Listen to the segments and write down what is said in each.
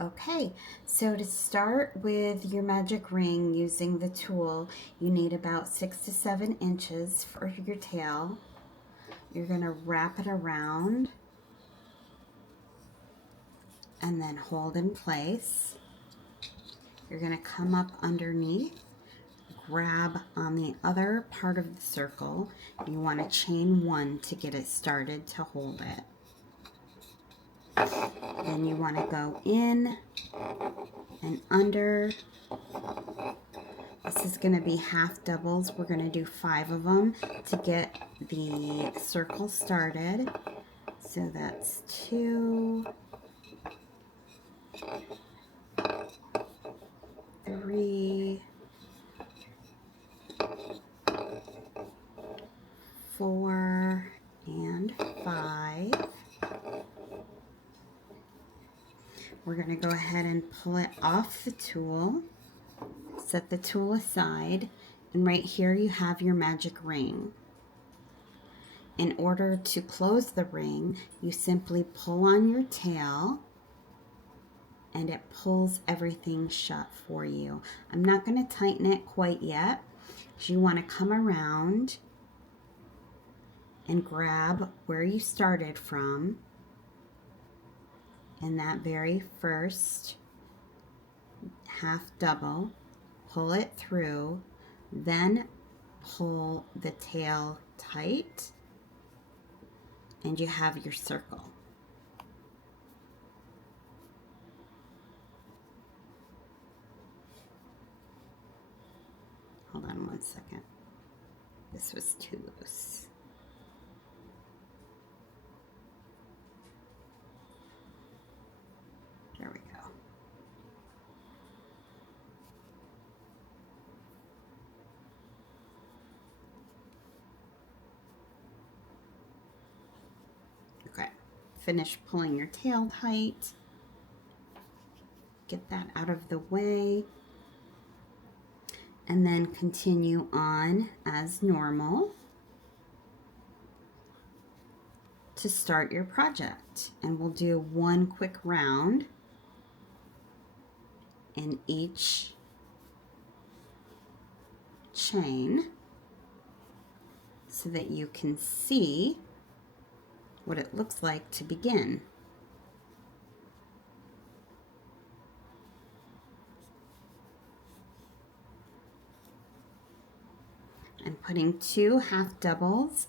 Okay, so to start with your magic ring using the tool, you need about 6 to 7 inches for your tail. You're going to wrap it around and then hold in place. You're going to come up underneath, grab on the other part of the circle. You want to chain 1 to get it started to hold it. Then you want to go in and under. This is going to be half doubles. We're going to do 5 of them to get the circle started. So that's 2, 3, 4, and 5. We're going to go ahead and pull it off the tool. Set the tool aside, and right here you have your magic ring. In order to close the ring, you simply pull on your tail and it pulls everything shut for you. I'm not going to tighten it quite yet. You want to come around and grab where you started from in that very first half double, pull it through, then pull the tail tight, and you have your circle. Hold on 1 second. This was too loose. There we go. Okay, finish pulling your tail tight. Get that out of the way. And then continue on as normal to start your project. And we'll do 1 quick round in each chain so that you can see what it looks like to begin. I'm putting 2 half doubles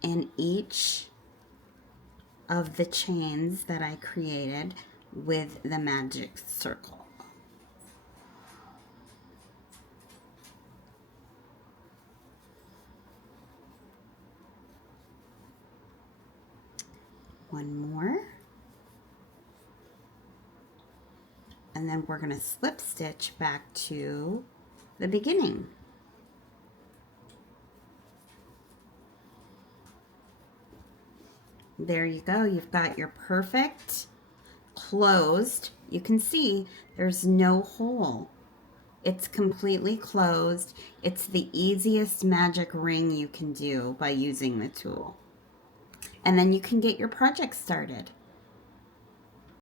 in each of the chains that I created with the magic circle. One more. And then we're going to slip stitch back to the beginning. There you go. You've got your perfect closed. You can see there's no hole. It's completely closed. It's the easiest magic ring you can do by using the tool. And then you can get your project started.